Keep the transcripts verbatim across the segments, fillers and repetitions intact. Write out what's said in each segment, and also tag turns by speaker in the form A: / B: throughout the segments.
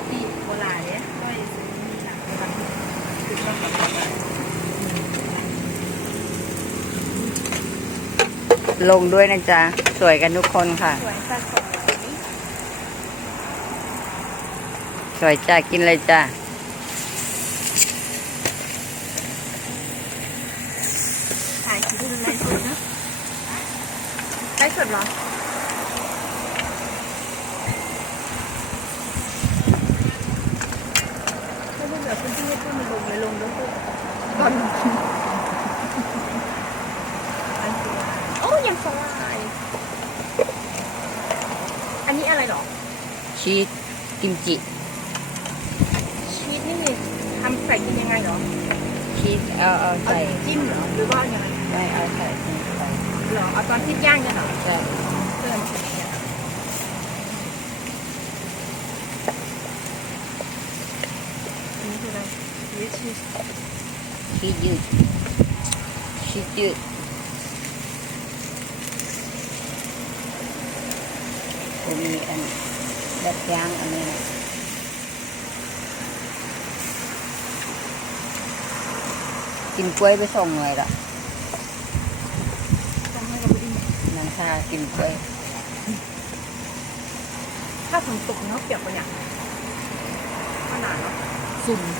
A: ปีโบราณเนี่ยก็ซื้อมีหนังทำคือต้องแบบ
B: ลงด้วยนะจ๊ะสวยกันทุกคนค่ะ
A: สวยสดสวย
B: สวยจ้ากินเลยจ้า
A: ถ่ายคลิปไลฟ์สดนะไลฟ์สดเหรอถ้าเกิดคนที่ไม่พูดมันลงเลยลงแล้วก็ตอนโอ้ยังสลายอันนี้อะไรหรอ
B: ชีสกิมจิ
A: ชีสนี่ทำใส่กินยังไงหรอ
B: ชีสเอาเอา
A: เอา
B: ใส่
A: จิ้มเหรอหรือว่ายังไง
B: ได้เอาใส่ใส่
A: หรอเอาตอนที่ย่างกันเหรอ
B: ใส่
A: เติมชีสเนี่ยอันนี้คืออะไรชีสชีส
B: ชีสยืดชีสยืดผมมีอันแบบย่างอันนี้นะกินกล้วยไปส่งหน่อยละ
A: ต้องให้เราไปดิ
B: นันชากินกล้วย
A: ถ้าฝนตกเนาะเปียกปะเนี่ยขนาดเนาะสุ่ม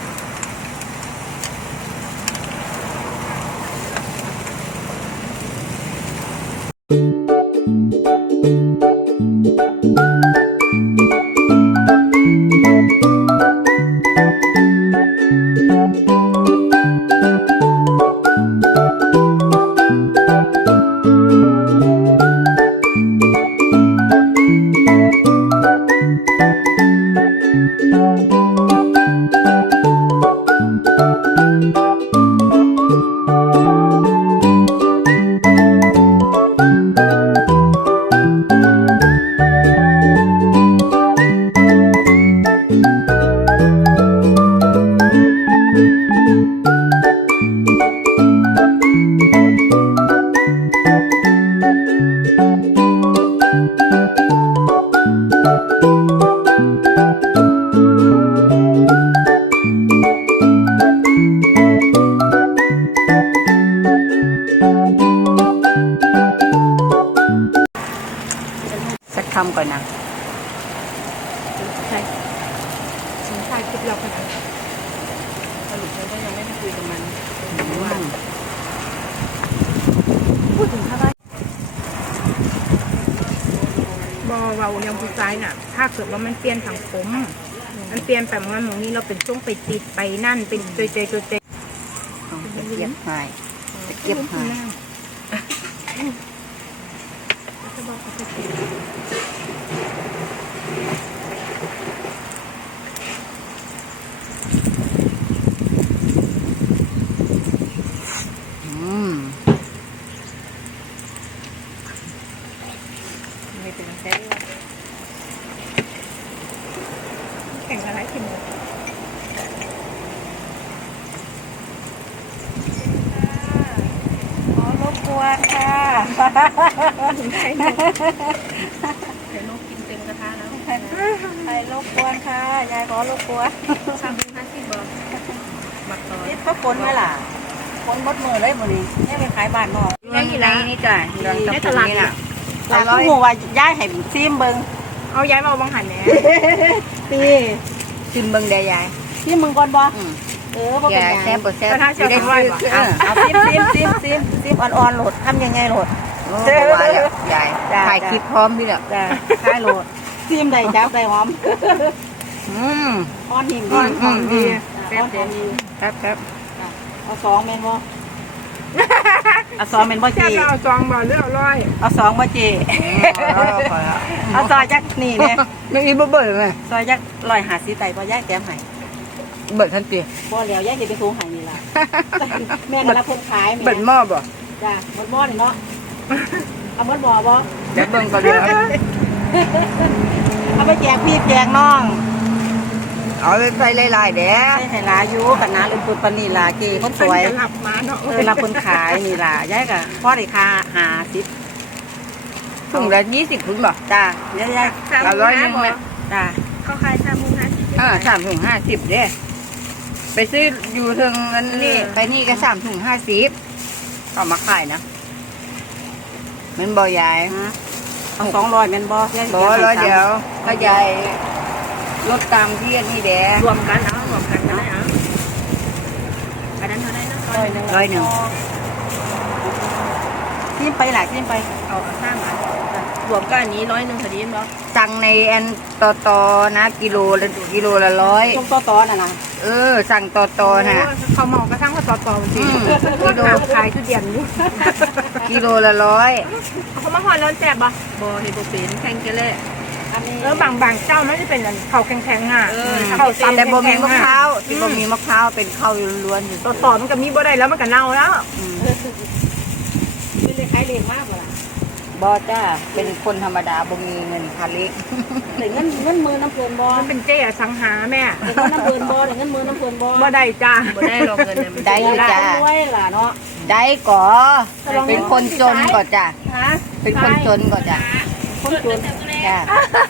B: สักคำก่อนนะ
A: ใช่ฉันถ่ายคลิปเราขนาด
B: สรุปฉันก็ยังไม่ได้คุยกับมัน
A: ว่าพูดถึงถ้าว่าบอเรายังผู้ชายน่ะ ถ้าเกิดว่ามันเปลี่ยนสังคมมันเปลี่ยนไปมันตรงนี้เราเป็นช่วงไปติดไปนั่นเป็นเจยเจยเจยเจย
B: ตะเกียบหายตะเกียบหายอืม
A: ไม่เป็นแค่แข่งอะไรกินหมด
B: ขอรบกวนค่ะ
A: ไข่นกไข่นกกินเต็มกระทะแล้ว
B: ใครรบกวนค่ะยายขอรบกวน
A: สามพันห้าสิบบาทบัตรต่อ
B: นี่ก็ฝนไหมล่ะฝนมดมือเลยหมดนี่นี่ไปขายบ้านนอกนี่ในนี่จ้ะเรื่องตะปูนี่น่ะเราต้องหัวว่าย้ายให้ซิมเบิง
A: เอาย้ายมาบังหันแหน่
B: ตีซิมเบิงได้ยายซิมเบิงก่อนบ่เออบ่เป็นไงแซ่บบ่แซ่บสิได้ซื้อเอาซิมซิมซิมซิมซิมอ่อนๆโหลดทำยังไงโหลดเออว่าแล้วยายถ่ายคลิปพร้อมพี่แล้วจ้ะถ่ายโหลดซิมได้จับได้หอมอืมอ่อนหิมดีอ่อนดีแซ่บดีครับครับเอาสองแม่นบ่เอาสองแม่นบ่
A: แค่
B: จี
A: เราเอาซองบ่หรือเอาร้อย
B: เอาสองบ่จีเอาซอยจักนี่แม่ไม่อีบ่เบิ่งแม่ซอยจักร้อยห้าสิบไตบ่ยายแก้มให้เบิ่งทันทีบ่แล้วยายสิไปสูงให้นี่ล่ะแม่ก็รับเพิ่นขายแม่เบิ่งหม้อบ่จ้ะหมดหม้อนี่เนาะเอาหมดบ่บ่เดี๋ยวเบิ่งก่อนเด้อเอาไปแจกพี่แจกน้องเอาไปใส่หลายๆเด้อใส่หลายอยู่กันนะลืมปุดปานนี่ล่ะเก๋คนสวย
A: จะหลับมาเนาะ
B: เวลาคนขายนี่ล่ะยายก็พอได้ค่าห้าสิบถุงละยี่สิบถุงบ่จ้าเยอะๆเอาร้อยหนึงแม่จ้า
A: เขาขายสามโมงห้าสิบ
B: เออสามถุงห้าสิบเด้ไปซื้ออยู่ถึงอันนี้ไปนี่ก็สามถุงห้าสิบเอามาขายนะแมันบ่ยาย
C: เอาสองร้อยแม่นบ่
B: บ่ร้อยเดียวก็ยายลดตามที่อันนี้แดง
C: รวมกันเอารวมกันก็ได้เอาอันนั้นเท่าไหร่นะร้อยหนึ่ง
B: ร้อยหนึ่ง
C: จิ้มไปหลายจิ้มไปเอาห้าบาทรวมกันอันนี้ร้อยหนึ่งพอดีมั้ง
B: สั่งในแอนต่อต่อนะกิโลละกิโลละร้อย
C: ตรงต่อต่อน่ะนะ
B: เออ สั่งต่อต่อน่ะ
A: เขาเมากระทั่งว่าต่อต่อจริง
B: อืม
A: กิโลขายทุเรียนอยู่
B: กิโลละร้อย
A: เขามาหอนร้อนแสบบ่
C: บอเฮโบเป็นแข่งกันเลยอันนี้
A: เออบางบางเจ้ามันจะเป็นเขาแข็งๆอ่ะ
C: เออ
A: เขาตำ
B: แต่บ่มี
A: แข็งๆ
B: มะ
A: อ่ะ
B: พร้าวที่บ่มีมะพร้าวเป็นข้าวล้วนๆอยู่
A: ต่อต่อมันก็มีบ่ได้แล้วมันก็เน่าแล้ว
B: อืม
C: ไม่ได้ขายเล็กมากกว่า
B: บ่จ้าเป็นคนธรรมดาบ่มีเงินคาเล็ก
C: แต่เงินเงินมือน้ำเพลินบอ
A: มันเป็นเจ๊อสังหาแม่
C: แต่เงินน้ำเพลินบอแต่เงินมือน้ำเพลินบอ
A: บ่ได้จ้า
C: บ่ได้ลงเงิน
B: ได้อยู่จ้า
C: ด้วยล่ะเนาะ
B: ได้ก่อเป็นคนจนก่อนจ้ะ
C: ฮะ
B: เป็นคนจนก่อนจ้ะ
C: คนจน
B: จ้า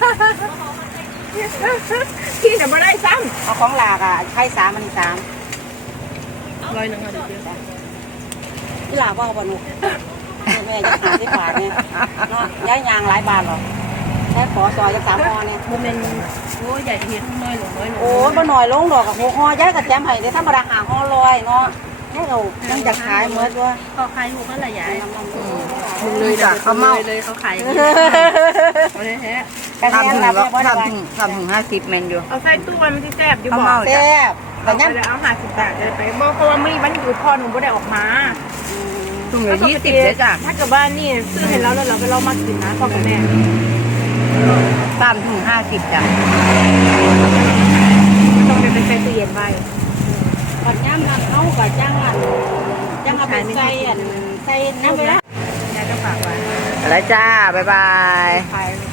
A: พี่แต่บ่ได้ซ้
C: เอาของหลากอ่ะใช้สามมันสามร้อยหนึ่งเอาเดี๋ยวที่หลากว่าบ่หนุกแม่จะหาที่ฝากเนี่ยเนาะย้ายยางหลายบาทหรอแค่ขอซอยจะสามฮอเนี่ย
D: โมเมนต์โอ้ใหญ่เห็นน้อยลงน้อยลง
C: โอ้ยบ่หน่อยลงดอกกับหกฮอย้ายกับแจมไห้ได้ธรรมดาหาฮอลอยเนาะให้เรายังจะขายเหมือนว่า
D: เขาขายหูก็ละใหญ่
B: มึงเลยจ้ะข้าวเมา
D: เลยเขาขายอย่างนี้เอาเลยฮะ
C: การ
B: ทำ
C: งาน
B: ถึง
C: รับ
B: ว่า
C: บ่ได้
B: ทำถึงทำถึงห้าสิบแมนอยู่
A: ำเอาใส่ตู้ไว้มันที่แซ่บอยู่
B: ข้าว
A: บ่
B: เมา
C: แซ่บแต่
A: เอา
C: ยัง
A: ไปเอาหาสิบบาทเลยไปบอกเพราะว่ามื้อนี้วันหยุดพ่อหนูบ่ได้ออกมา
B: ถุงละยี่สิบเลยจ้ะ
A: ถ้าเกิดว่านี่ซื้อให้เราแล้วเราไปเรามากินนะพ่อกับแม่
B: สามถุงห้าสิบจ้ะ
A: ต้องไปเป็นใส่ตู้เย็นไว้
C: ปัดย่ำนั่นเขากับจ้างอันจ้างเอาไปใส่อันใส่น้ำไปละ
A: ยายก็ฝากไว้
B: แล้วจ้า บ๊ายบาย
A: ขาย